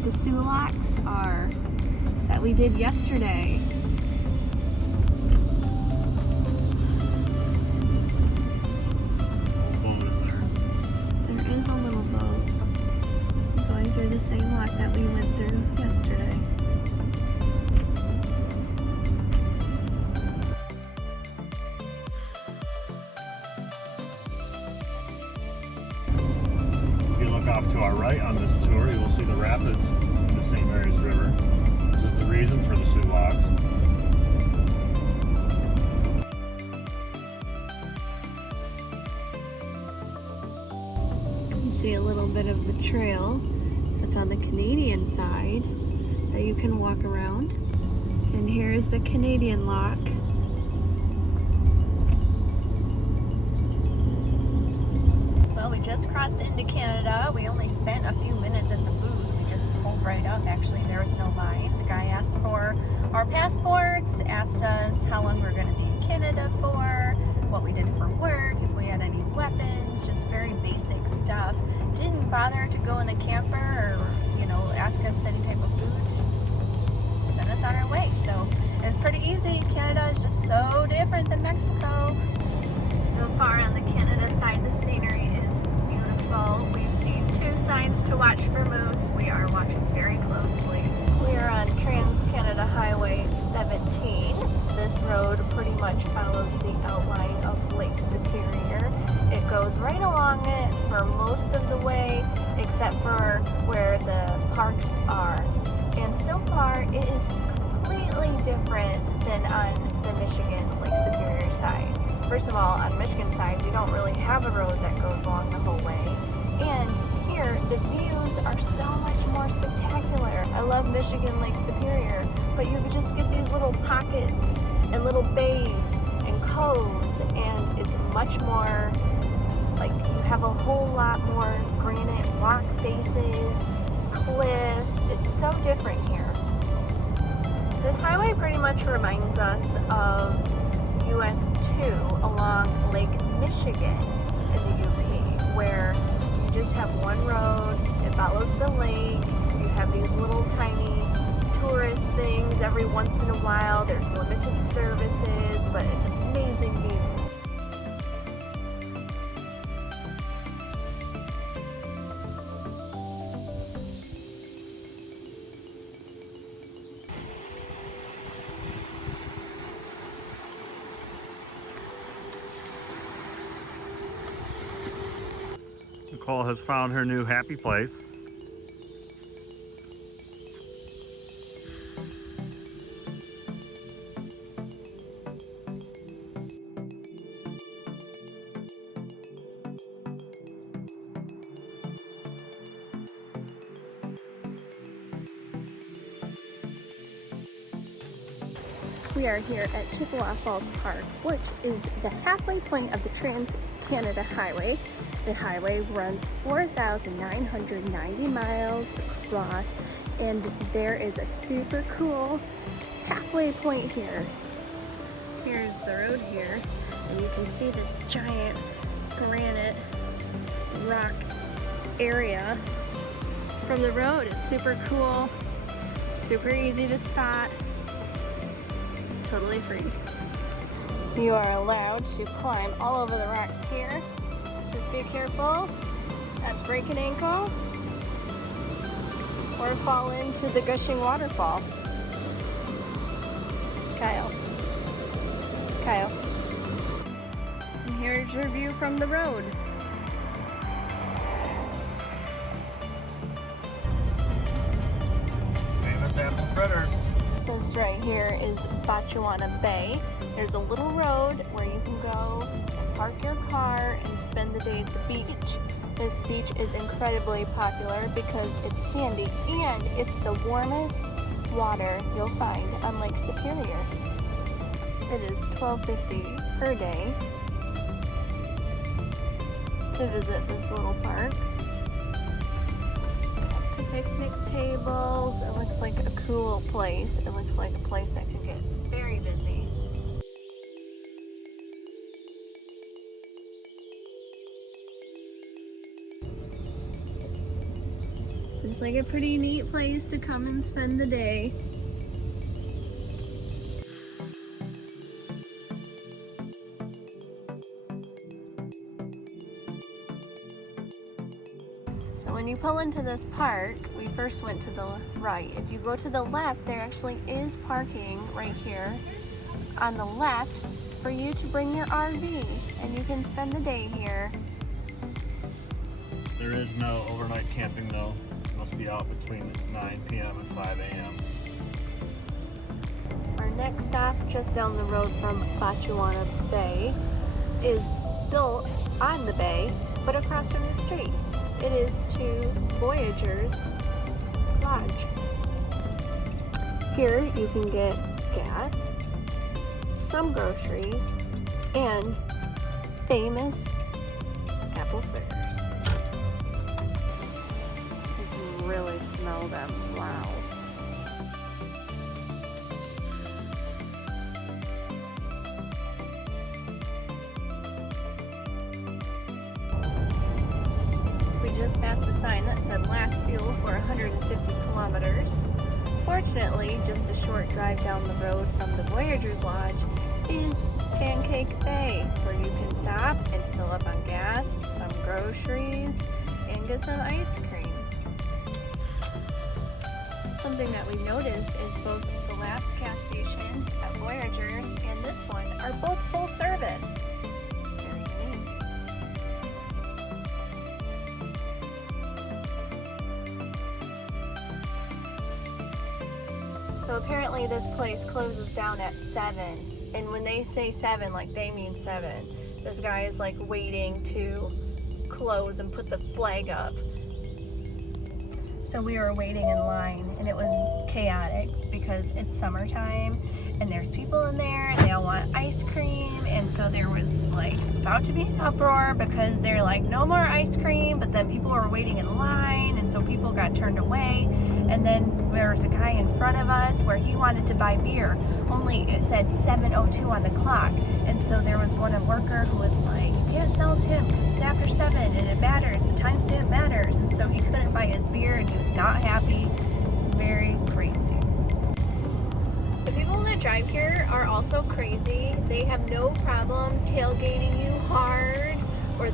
the sulaks are that we did yesterday. There is a little boat going through the same lock that we went through yesterday. Off to our right on this tour, you will see the rapids in the St. Mary's River. This is the reason for the sulaks. You can see a little bit of the trail that's on the Canadian side that you can walk around. And here's the Canadian lock. We just crossed into Canada. We only spent a few minutes at the booth. We just pulled right up. Actually, there was no line. The guy asked for our passports, asked us how long we were going to be in Canada for, what we did for work, if we had any weapons, just very basic stuff. Didn't bother to go in the camper or, ask us any type of food. Just sent us on our way. So it was pretty easy. Canada is just so different than Mexico. So far on the Canada side, the scenery is beautiful. We've seen 2 signs to watch for moose. We are watching very closely. We are on Trans-Canada Highway 17. This road pretty much follows the outline of Lake Superior. It goes right along it for most of the way, except for where the parks are. And so far, it is completely different than on the Michigan Lake Superior side. First of all, on Michigan side, we don't really have a road that goes along the whole way. And here, the views are so much more spectacular. I love Michigan Lake Superior, but you could just get these little pockets and little bays and coves, and it's much more, like, you have a whole lot more granite rock faces, cliffs. It's so different here. This highway pretty much reminds us of US 2 along Lake Michigan in the UP, where you just have one road, it follows the lake, you have these little tiny tourist things every once in a while, there's limited services, but it's amazing views. Nicole has found her new happy place. We are here at Chippewa Falls Park, which is the halfway point of the Trans-Canada Highway. The highway runs 4,990 miles across, and there is a super cool halfway point here. Here's the road here, and you can see this giant granite rock area from the road. It's super cool, super easy to spot. Totally free. You are allowed to climb all over the rocks here. Just be careful not to break an ankle or fall into the gushing waterfall. Kyle. And here's your view from the road. Famous apple fritter. This right here is Bachuana Bay. There's a little road where you can go and park your car and spend the day at the beach. This beach is incredibly popular because it's sandy and it's the warmest water you'll find on Lake Superior. It is $12.50 per day to visit this little park. Picnic tables. It looks like a cool place. It looks like a place that could get very busy. This Seems like a pretty neat place to come and spend the day. So when you pull into this park, we first went to the right. If you go to the left, there actually is parking right here on the left for you to bring your RV, and you can spend the day here. There is no overnight camping though. You must be out between 9 p.m. and 5 a.m. Our next stop, just down the road from Batchewana Bay, is still on the bay, but across from the street. It is to Voyageurs Lodge. Here you can get gas, some groceries, and famous apple fritters. You can really smell them. Wow. We just passed a sign that said last fuel for 150 kilometers. Fortunately, just a short drive down the road from the Voyageurs Lodge is Pancake Bay, where you can stop and fill up on gas, some groceries, and get some ice cream. Something that we noticed is both the last gas station at Voyageurs and this one are both full service. It's very unique. So apparently this place closes down at 7. And when they say 7, like they mean 7. This guy is like waiting to close and put the flag up. So we were waiting in line and it was chaotic because it's summertime and there's people in there and they all want ice cream, and so there was like about to be an uproar because they're like no more ice cream, but then people were waiting in line and so people got turned away. And then there was a guy in front of us where he wanted to buy beer, only it said 7:02 on the clock, and so there was one worker who was like, you can't sell to him because it's after 7 and it matters, the timestamp matters, and so he couldn't buy his beer and he was not happy. Very crazy. The people that drive here are also crazy. They have no problem tailgating you hard or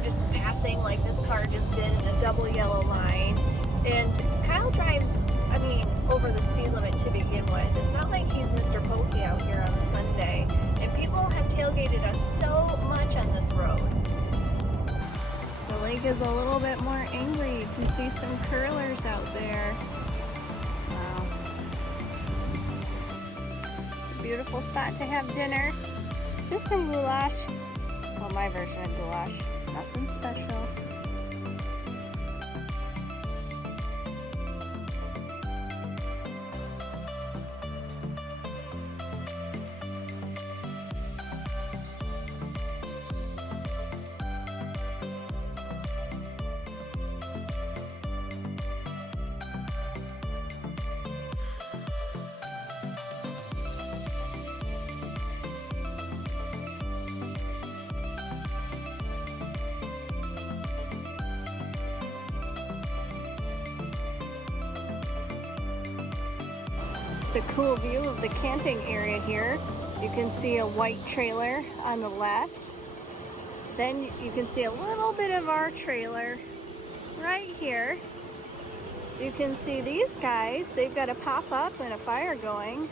just passing like this car just did in a double yellow line. And Kyle drives, I mean, over the speed limit to begin with. It's not like he's Mr. Pokey out here on a Sunday. And people have tailgated us so much on this road. The lake is a little bit more angry. You can see some curlers out there. Wow. It's a beautiful spot to have dinner. Just some goulash. Well, my version of goulash. Nothing special. A cool view of the camping area here. You can see a white trailer on the left. Then you can see a little bit of our trailer right here. You can see these guys. They've got a pop-up and a fire going.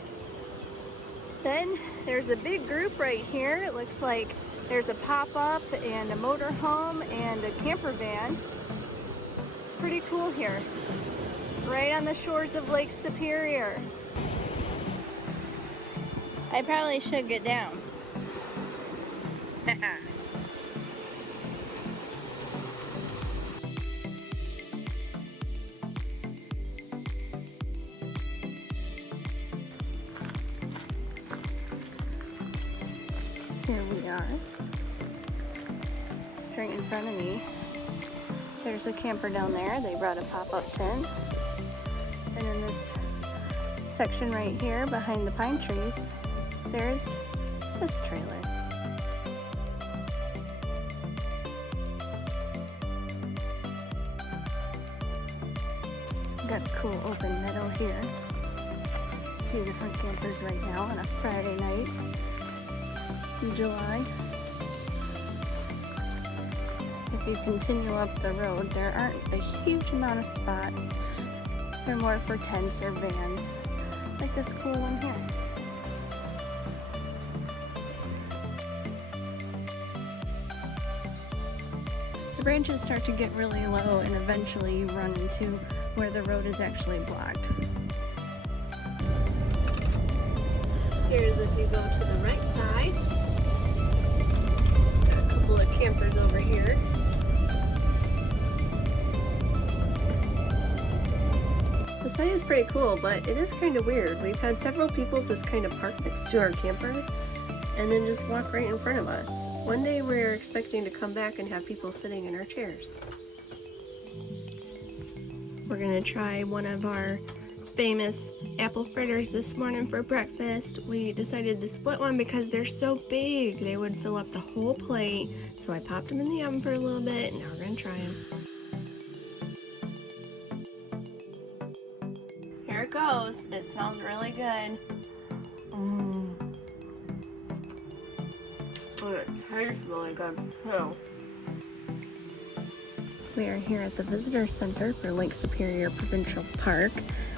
Then there's a big group right here. It looks like there's a pop-up and a motorhome and a camper van. It's pretty cool here. Right on the shores of Lake Superior. I probably should get down. Here we are. Straight in front of me. There's a camper down there. They brought a pop-up tent. And in this section right here behind the pine trees, there's this trailer. Got a cool open meadow here. A few different campers right now on a Friday night in July. If you continue up the road, there aren't a huge amount of spots. They're more for tents or vans, like this cool one here. The branches start to get really low and eventually you run into where the road is actually blocked. Here's if you go to the right side. Got a couple of campers over here. The site is pretty cool, but it is kind of weird. We've had several people just kind of park next to our camper and then just walk right in front of us. One day we're expecting to come back and have people sitting in our chairs. We're gonna try one of our famous apple fritters this morning for breakfast. We decided to split one because they're so big. They would fill up the whole plate. So I popped them in the oven for a little bit and now we're gonna try them. Here it goes. It smells really good. It tastes really good too. We are here at the Visitor Center for Lake Superior Provincial Park.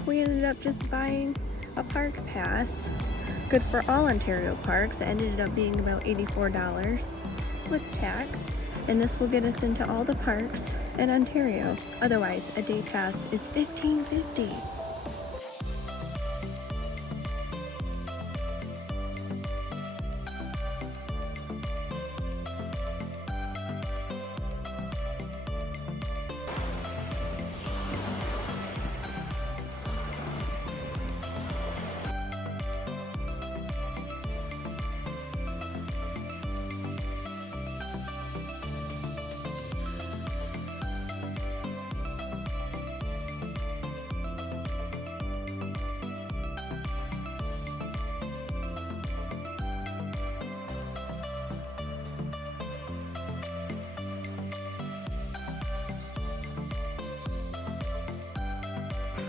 We ended up just buying a park pass, good for all Ontario parks. It ended up being about $84 with tax, and this will get us into all the parks in Ontario. Otherwise, a day pass is $15.50.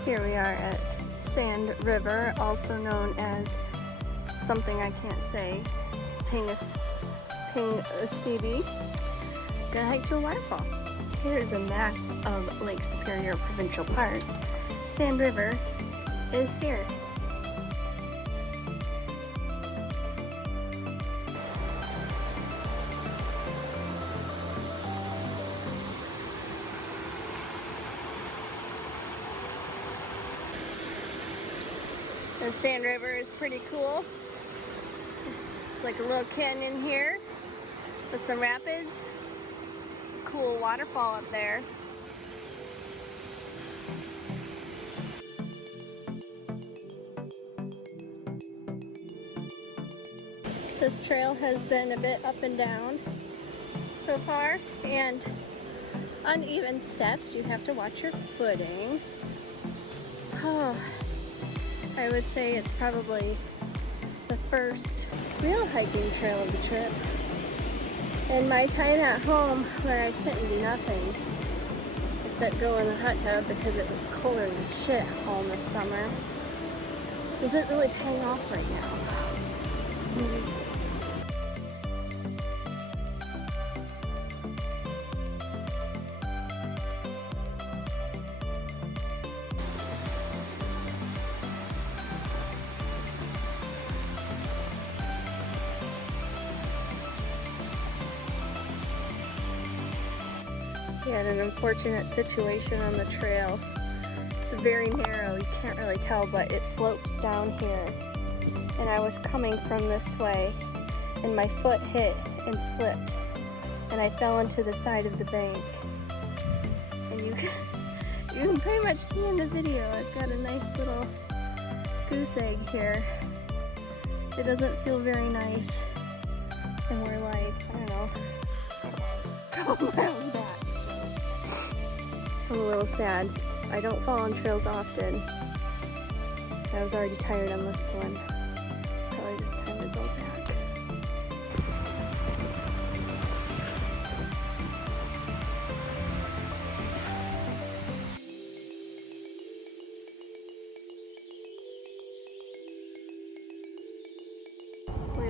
Here we are at Sand River, also known as something I can't say, Pingasibi. Gonna hike to a waterfall. Here's a map of Lake Superior Provincial Park. Sand River is here. The Sand River is pretty cool. It's like a little canyon here with some rapids. Cool waterfall up there. This trail has been a bit up and down so far, and uneven steps. You have to watch your footing. Oh. I would say it's probably the first real hiking trail of the trip. In my time at home, where I've sat and do nothing, except go in the hot tub because it was colder than shit at home this summer, isn't really paying off right now. We had an unfortunate situation on the trail. It's very narrow, you can't really tell, but it slopes down here. And I was coming from this way, and my foot hit and slipped, and I fell into the side of the bank. And you can pretty much see in the video, I've got a nice little goose egg here. It doesn't feel very nice, and we're like, I don't know, a couple miles back. I'm a little sad. I don't fall on trails often. I was already tired on this one. It's probably just time to go back.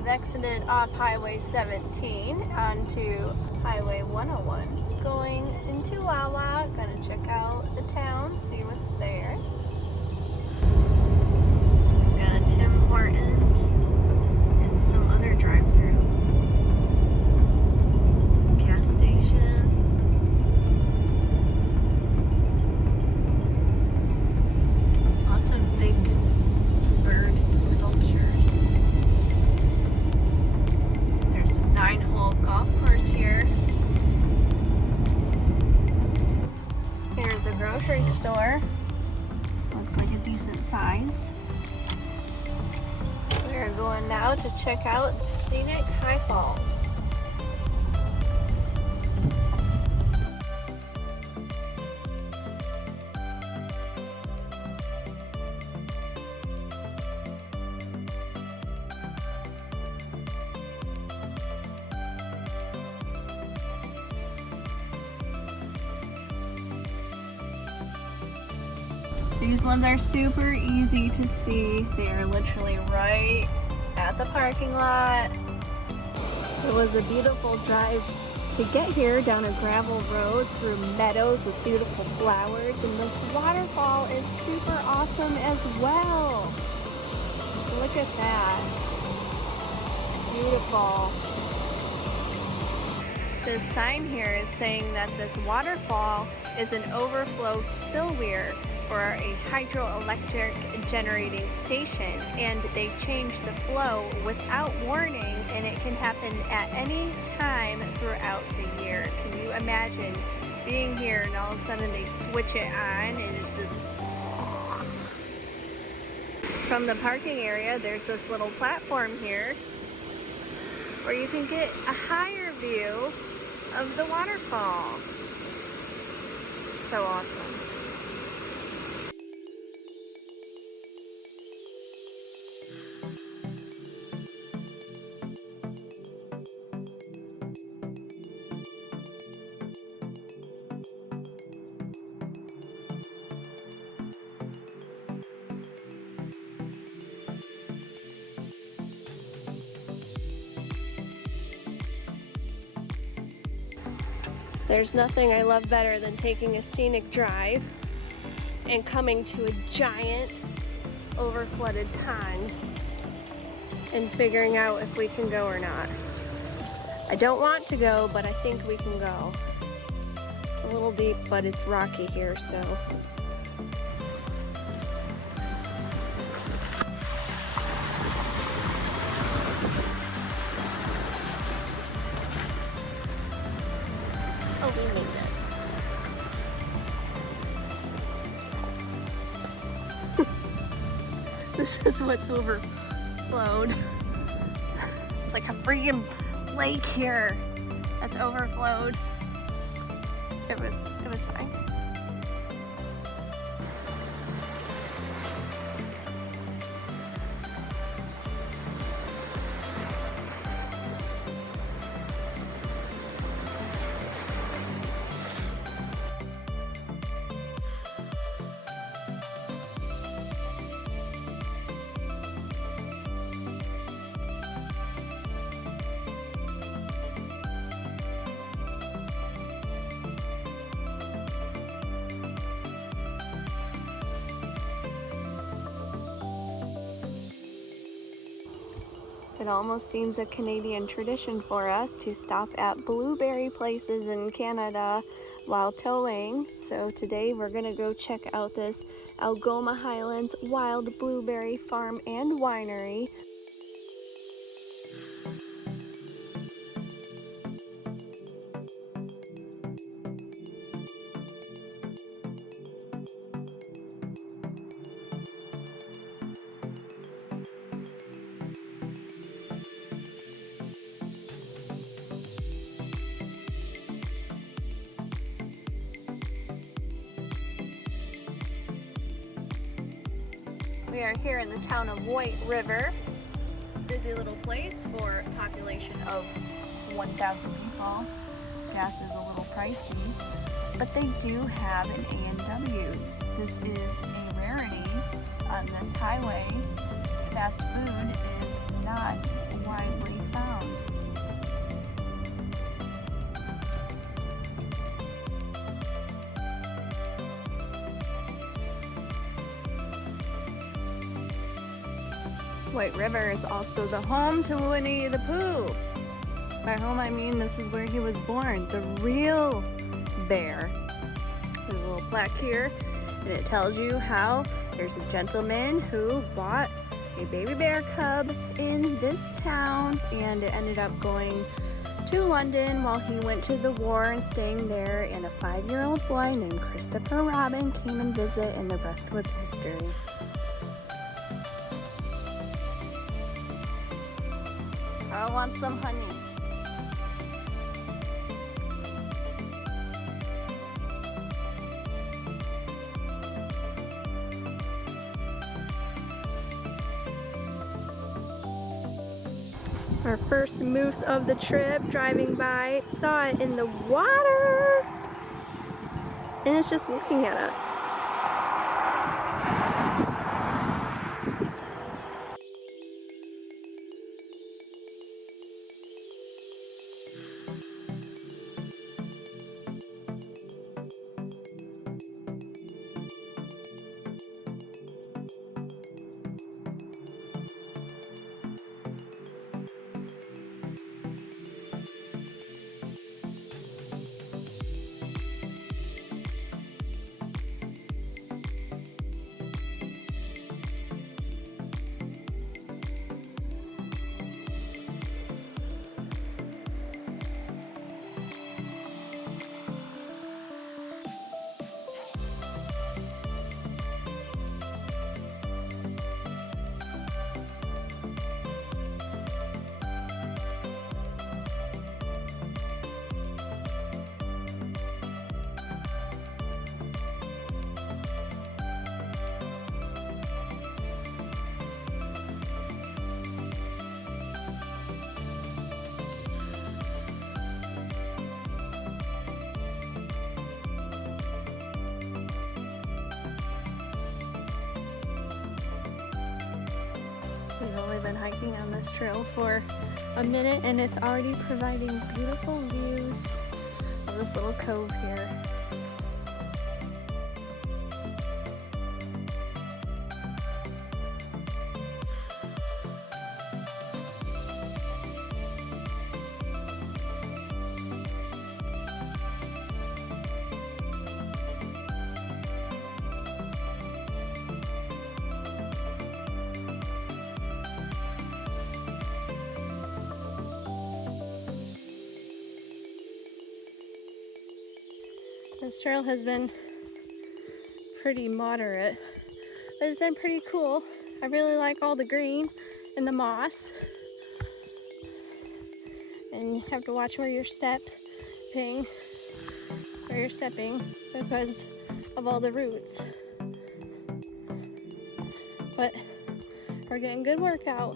exited off Highway 17 onto Highway 101. Going into Wawa, gonna check out the town, see what's there. Got a Tim Hortons and some other drive-thru. Gas station. Lots of big bird sculptures. There's a 9-hole golf course here. Here's a grocery store. Looks like a decent size. We're going now to check out Scenic High Falls. These ones are super easy to see. They are literally right at the parking lot. It was a beautiful drive to get here down a gravel road through meadows with beautiful flowers, and this waterfall is super awesome as well. Look at that. Beautiful. This sign here is saying that this waterfall is an overflow spill weir for a hydroelectric generating station, and they change the flow without warning, and it can happen at any time throughout the year. Can you imagine being here and all of a sudden they switch it on and it's just... From the parking area, there's this little platform here where you can get a higher view of the waterfall. So awesome. There's nothing I love better than taking a scenic drive and coming to a giant overflooded pond and figuring out if we can go or not. I don't want to go, but I think we can go. It's a little deep, but it's rocky here, so. Oh, we made it. This is what's overflowed. It's like a freaking lake here that's overflowed. It was fine. It almost seems a Canadian tradition for us to stop at blueberry places in Canada while towing. So today we're gonna go check out this Algoma Highlands Wild Blueberry Farm and Winery. We are here in the town of White River. Busy little place for a population of 1,000 people. Gas is a little pricey, but they do have an A&W. This is a rarity on this highway. If fast food is not widely found. White River is also the home to Winnie the Pooh. By home I mean this is where he was born, the real bear. There's a little plaque here and it tells you how there's a gentleman who bought a baby bear cub in this town, and it ended up going to London while he went to the war and staying there, and a 5-year-old boy named Christopher Robin came and visit, and the rest was history. Carl wants some honey. Our first moose of the trip, driving by, saw it in the water, and it's just looking at us. We've only been hiking on this trail for a minute and it's already providing beautiful views of this little cove here. This trail has been pretty moderate, but it's been pretty cool. I really like all the green and the moss. And you have to watch where you're stepping because of all the roots. But we're getting good workout.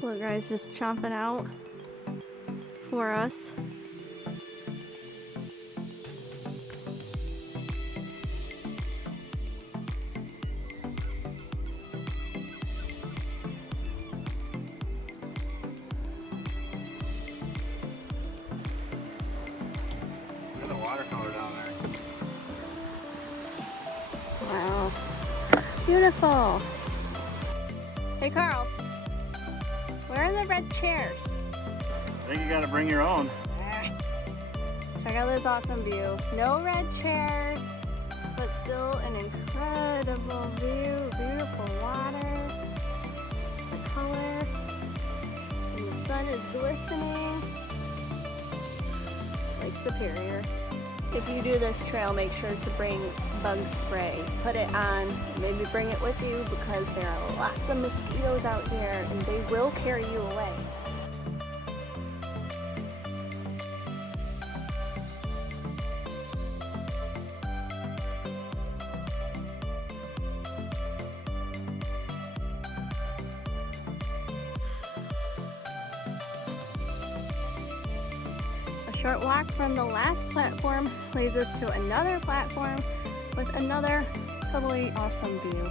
Little guy's just chomping out for us. Wow, beautiful. Hey Carl, where are the red chairs? I think you gotta bring your own. Check out this awesome view. No red chairs, but still an incredible view. Beautiful water, the color, and the sun is glistening. Lake Superior. If you do this trail, make sure to bring bug spray. Put it on, maybe bring it with you because there are lots of mosquitoes out here and they will carry you away. A short walk from the last platform leads us to another platform with another totally awesome view.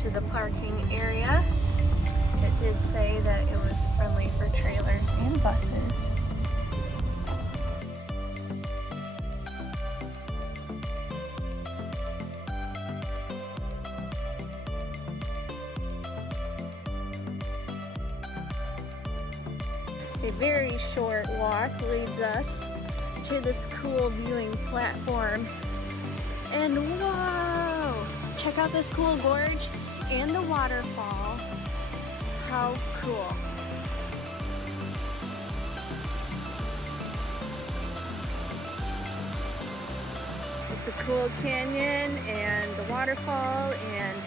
to the parking area. It did say that it was friendly for trailers and buses. A very short walk leads us to this cool viewing platform. And whoa! Check out this cool gorge and the waterfall. How cool. It's a cool canyon and the waterfall, and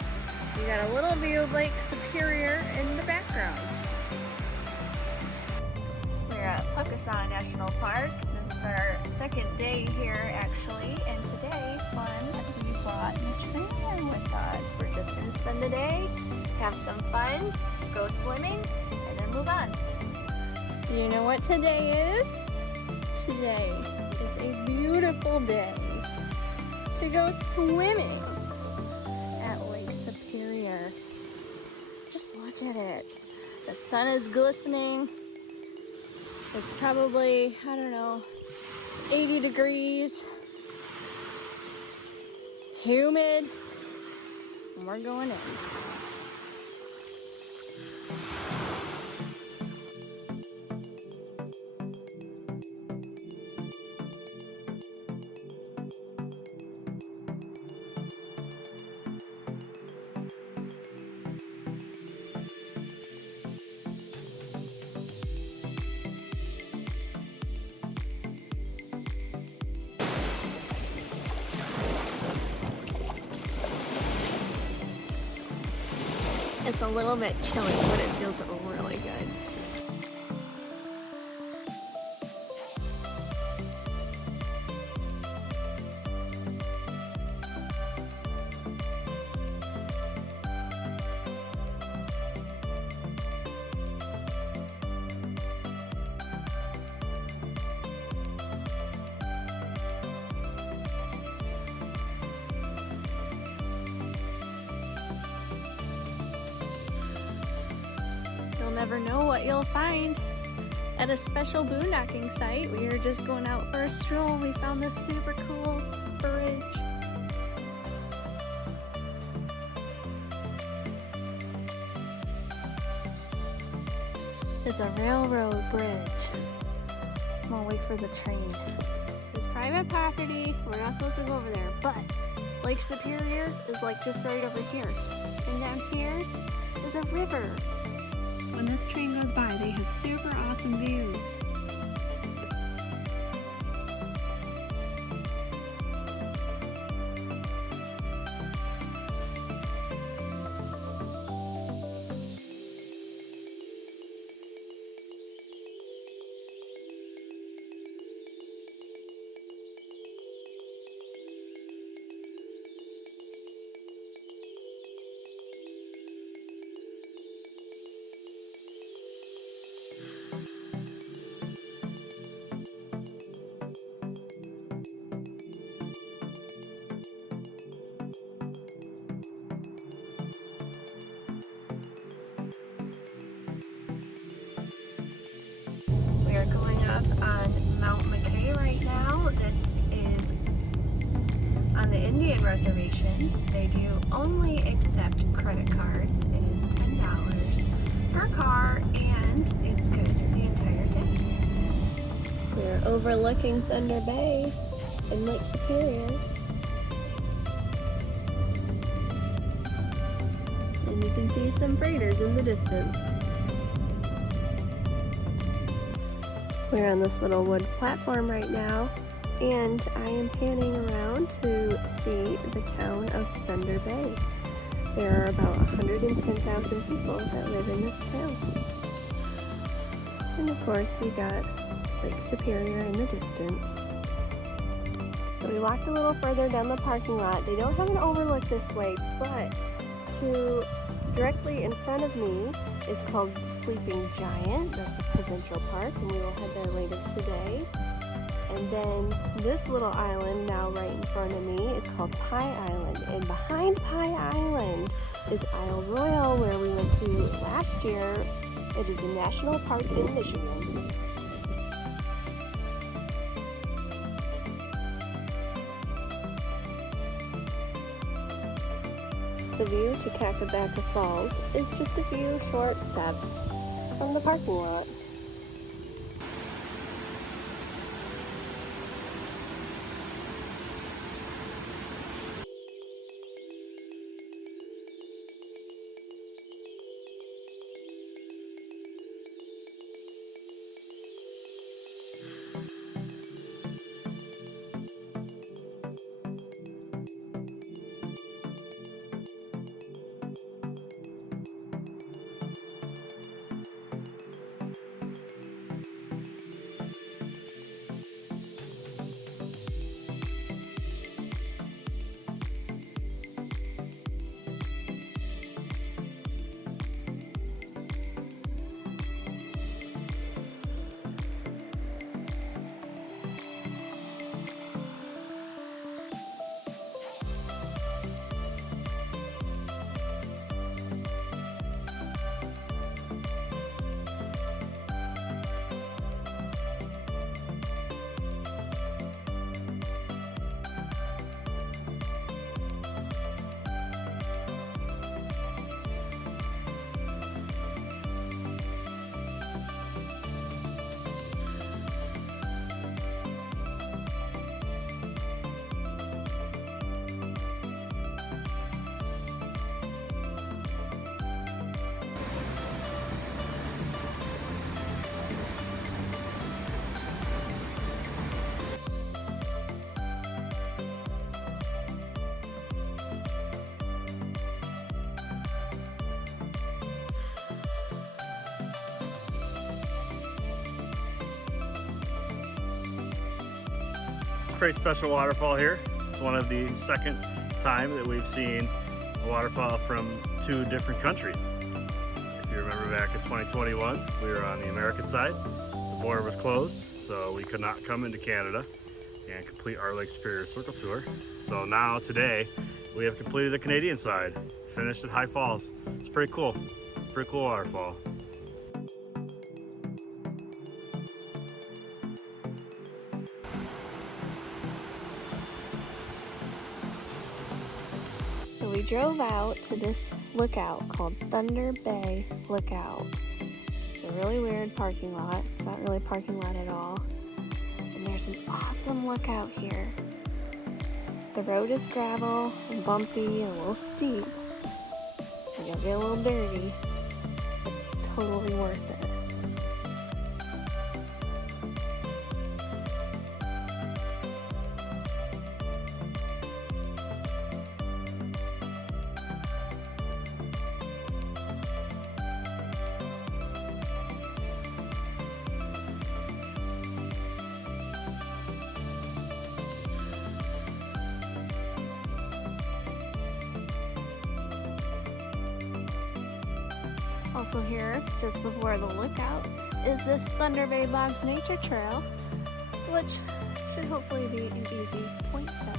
you got a little view of Lake Superior in the background. We're at Puckasaw National Park. This is our second day here actually, and today, we brought a trainer with us. We're just gonna spend the day, have some fun, go swimming, and then move on. Do you know what today is? Today is a beautiful day to go swimming at Lake Superior. Just look at it. The sun is glistening. It's probably, I don't know, 80 degrees, humid, and we're going in. It's a little bit chilly, but it feels really good. You'll never know what you'll find at a special boondocking site. We were just going out for a stroll and we found this super cool bridge. It's a railroad bridge. I'm gonna wait for the train. It's private property. We're not supposed to go over there, but Lake Superior is like just right over here. And down here is a river. When this train goes by, they have super awesome views. We are going up on Mount McKay right now. This is on the Indian reservation. They do only accept credit cards. It is $10 per car, and it's good the entire day. We're overlooking Thunder Bay and Lake Superior. And you can see some freighters in the distance. We're on this little wood platform right now, and I am panning around to see the town of Thunder Bay. There are about 110,000 people that live in this town. And of course we got Lake Superior in the distance. So we walked a little further down the parking lot. They don't have an overlook this way, but directly in front of me is called Sleeping Giant. That's a provincial park, and we will head there later today. And then this little island now right in front of me is called Pie Island. And behind Pie Island is Isle Royale, where we went to last year. It is a national park in Michigan. The view to Kakabaka Falls is just a few short steps from the parking lot. Pretty special waterfall here. It's one of the second time that we've seen a waterfall from two different countries. If you remember back in 2021, we were on the American side. The border was closed, so we could not come into Canada and complete our Lake Superior Circle Tour. So now today, we have completed the Canadian side, finished at High Falls. It's pretty cool waterfall. We drove out to this lookout called Thunder Bay Lookout. It's a really weird parking lot. It's not really a parking lot at all. And there's an awesome lookout here. The road is gravel and bumpy and a little steep. And you'll get a little dirty, but it's totally worth it. Also here, just before the lookout, is this Thunder Bay Bogs Nature Trail, which should hopefully be an easy point set.